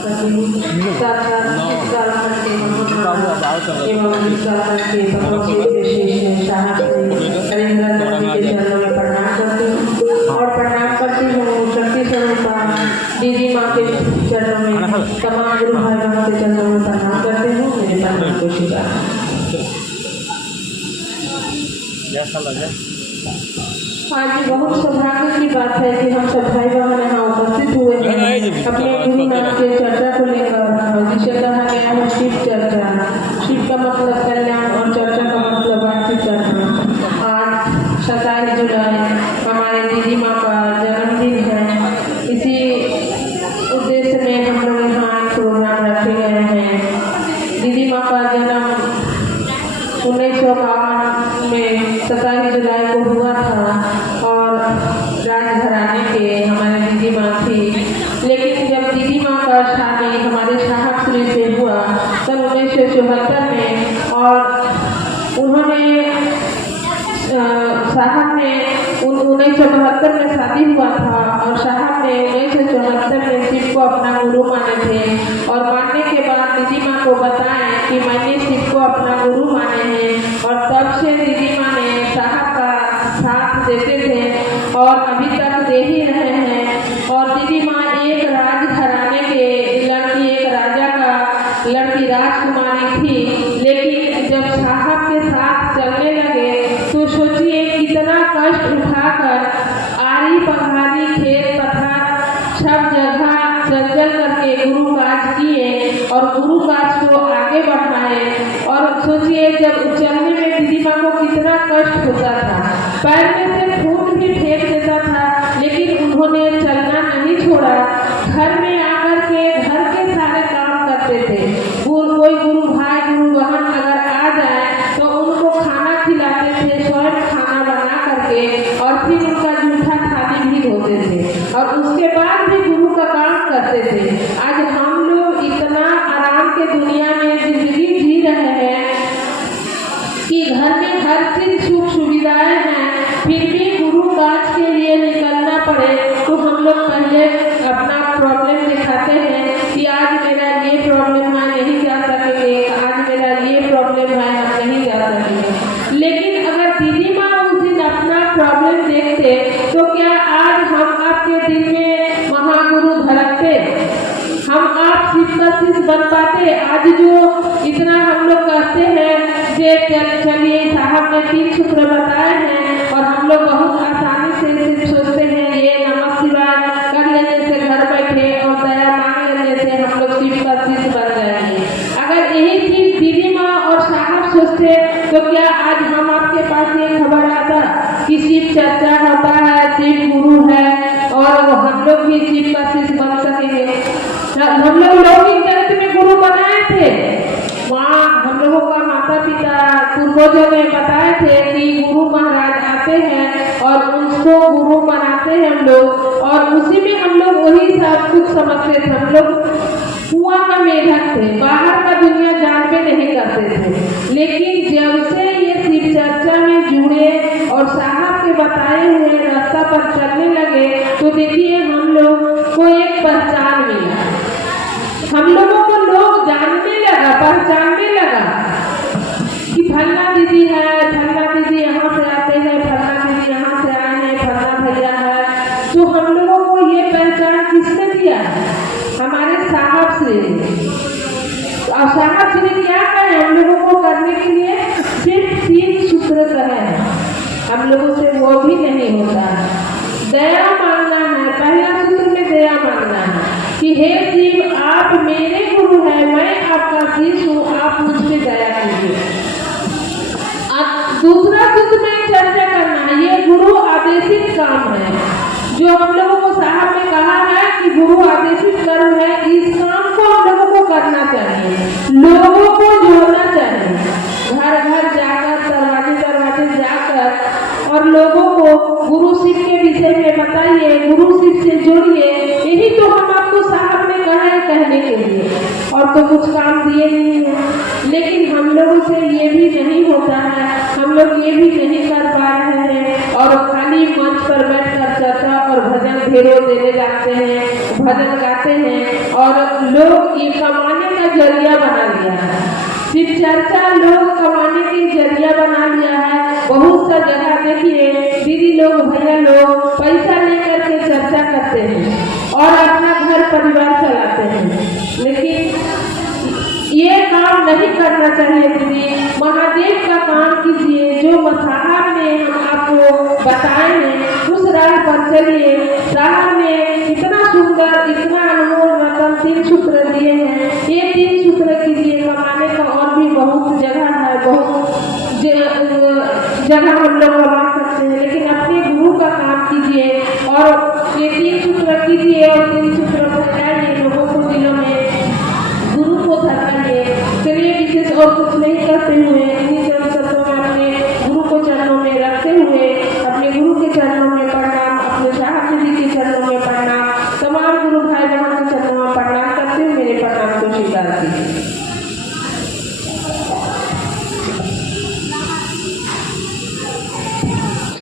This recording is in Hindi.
दीदी माँ के चरणों में, तमाम गुरु भाई बहनों के चरणों में प्रणाम करती हूँ। मेरे प्रणाम को स्वीकार। आज बहुत सौभाग्य की बात है कि हम सब भाई बहन यहाँ उपस्थित हुए हैं अपने गुरु नानक के चर्चा को लेकर, जिसे कहा गया है शिव चर्चा। शिव का मतलब कल्याण और चर्चा का मतलब वार्षिक चर्चा। आज 27 जुलाई हमारे दीदी माँ का जन्मदिन है। इसी उद्देश्य में हम लोग यहाँ एक प्रोग्राम रखे गए हैं। दीदी माँ का जन्म 1952 में 27 जुलाई को हुआ था और राजघराने के हमारे दीदी माँ थी। लेकिन जब दीदी माँ का शादी हमारे साहब श्री से हुआ सन 1974 में, और उन्होंने साहब ने 1972 में शादी हुआ था और साहब ने 1974 में शिव को अपना गुरु माने थे। और मानने के बाद दीदी माँ को बताएं कि मैंने शिव को अपना गुरु माने हैं, और तब से दीदी माँ ने साहब का साथ देते थे और अभी तक दे ही रहे हैं। और दीदी माँ एक राजघराने के लड़की, एक राजा का लड़की, राजकुमारी थी। लेकिन जब साहब के साथ चलने लगे तो सोचिए कितना कष्ट उठाकर आरी पहाड़ी खेत पथार सब जगह जल करके गुरु काज किए और गुरु काज को आगे बढ़ाए। और सोचिए जब चलने में दीदी माँ को कितना कष्ट होता था, पैर में से खून भी फेंक देता था, लेकिन उन्होंने चलना नहीं छोड़ा। घर में आकर के घर के सारे काम करते थे। कोई गुरु भाई गुरु बहन अगर आ जाए तो उनको खाना खिलाते थे, स्वयं खाना बना करके, और फिर उनका जूठा थाली भी धोते थे और उसके बाद भी गुरु का काम करते थे। आज हम लोग इतना आराम के दुनिया में जिंदगी जी रहे हैं कि घर में हर चीज सुख सुविधाएं हैं, फिर भी गुरु काज के लिए निकलना पड़े तो हम लोग पहले अपना प्रॉब्लम दिखाते हैं कि आज मेरा ये प्रॉब्लम है, नहीं जा सकेंगे, आज मेरा ये प्रॉब्लम है, हम नहीं जा सकेंगे। लेकिन अगर दीदी माँ उस दिन अपना प्रॉब्लम देखते तो क्या आज हम आपके दिल में महागुरु धड़कते, हम आप शिव का शिष्य बन पाते? आज जो इतना हम लोग कहते हैं कि चलिए साहब ने 3 सूत्र बताए हैं और हम लोग बहुत आसानी से सिर्फ सोचते हैं ये नमः शिवाय कर लेने से घर बैठे और दया मांग लेने से हम लोग शिव का शिष्य बन जाएंगे। अगर यही चीज दीदी माँ और साहब सोचते तो क्या आज हम आपके पास ये खबर आता कि शिव चर्चा होता है, शिव गुरु है और हम लोग भी शिव का शिष्य बन सकेंगे? हम लोग लौकिक जगत में गुरु बनाए थे, वहाँ हम लोगों का माता पिता पूर्वजों ने बताए थे कि गुरु महाराज आते हैं और उसको गुरु बनाते हैं हम लोग, और उसी में हम लोग वही सब कुछ समझते थे। हम लोग कुआं का मेढक थे, बाहर का दुनिया जानते नहीं करते थे। लेकिन जब से ये शिव चर्चा में जुड़े और साहब के बताए हुए रास्ता पर चलने लगे तो देखिए हम लोग को एक पहचान मिला, हम लोगों को लोग जानने लगा, पहचानने लगा कि फलना दीदी है, फलना दीदी यहाँ से आते हैं, फलना दीदी यहाँ से आए हैं, फलना भैया है। तो हम लोगों को ये पहचान किसने दिया? हमारे साहब श्री। और साहब श्री क्या कहे हम लोगों को करने के लिए? सिर्फ 3 सूत्र कहे, हम लोगों से वो भी नहीं होता। दया मांगना है, पहला सूत्र में दया मांगना है कि हे जीव आप मेरे गुरु हैं, मैं आपका शिष्य हूँ, आप मुझ पे दया कीजिए। अब दूसरा सूत्र में चर्चा करना है, ये गुरु आदेशित काम है। जो हम लोगों को साहब ने कहा है कि गुरु आदेशित कर्म है, इस काम को हम लोगों को करना चाहिए, लोगों को जोड़ना चाहिए, घर घर जाकर, दरवाजे दरवाजे जाकर और लोगों को गुरु शिव के विषय में बताइए, गुरु शिव से जोड़िए। यही तो हम आपको साहब ने कहा है कहने के लिए, और तो कुछ काम दिए नहीं है। लेकिन हम लोगों से ये भी नहीं होता है, हम लोग ये भी नहीं कर पा रहे हैं और खाली मंच पर बैठकर चर्चा और भजन ढेरों देने जाते हैं, भजन गाते हैं और लोग ये कमाने का जरिया बना लिया है। सिर्फ चर्चा लोग कमाने की जरिया बना लिया है। बहुत सा जगह देखिए दीदी लोग भैया लोग पैसा लेकर के चर्चा करते हैं और अपना घर परिवार चलाते हैं, लेकिन ये काम नहीं करना चाहिए दीदी। महादेव का काम कीजिए, जो साहब ने हम आपको बताए हैं उस राह पर चलिए। साहब ने इतना सुंदर इतना अनमोल रतन 3 सूत्र दिए हैं, ये 3 सूत्र कीजिए। कमाने का और भी बहुत जगह है, बहुत जगह हम लोग कमा सकते हैं, लेकिन अपने गुरु का काम कीजिए और ये 3 सूत्र कीजिए और 3 सूत्र को फैलाइए लोगों को दिलों में, गुरु को धराइए। चलिए विशेष और कुछ नहीं करते हुए इन्हीं चरण शब्दों में अपने गुरु को चरणों में रखते हुए अपने गुरु के चरणों में प्रणाम, अपने साहब जी के चरणों में प्रणाम, तमाम गुरु भाई बहन के चरणों में प्रणाम करते हुए मेरे प्रणाम को स्वीकार कीजिए।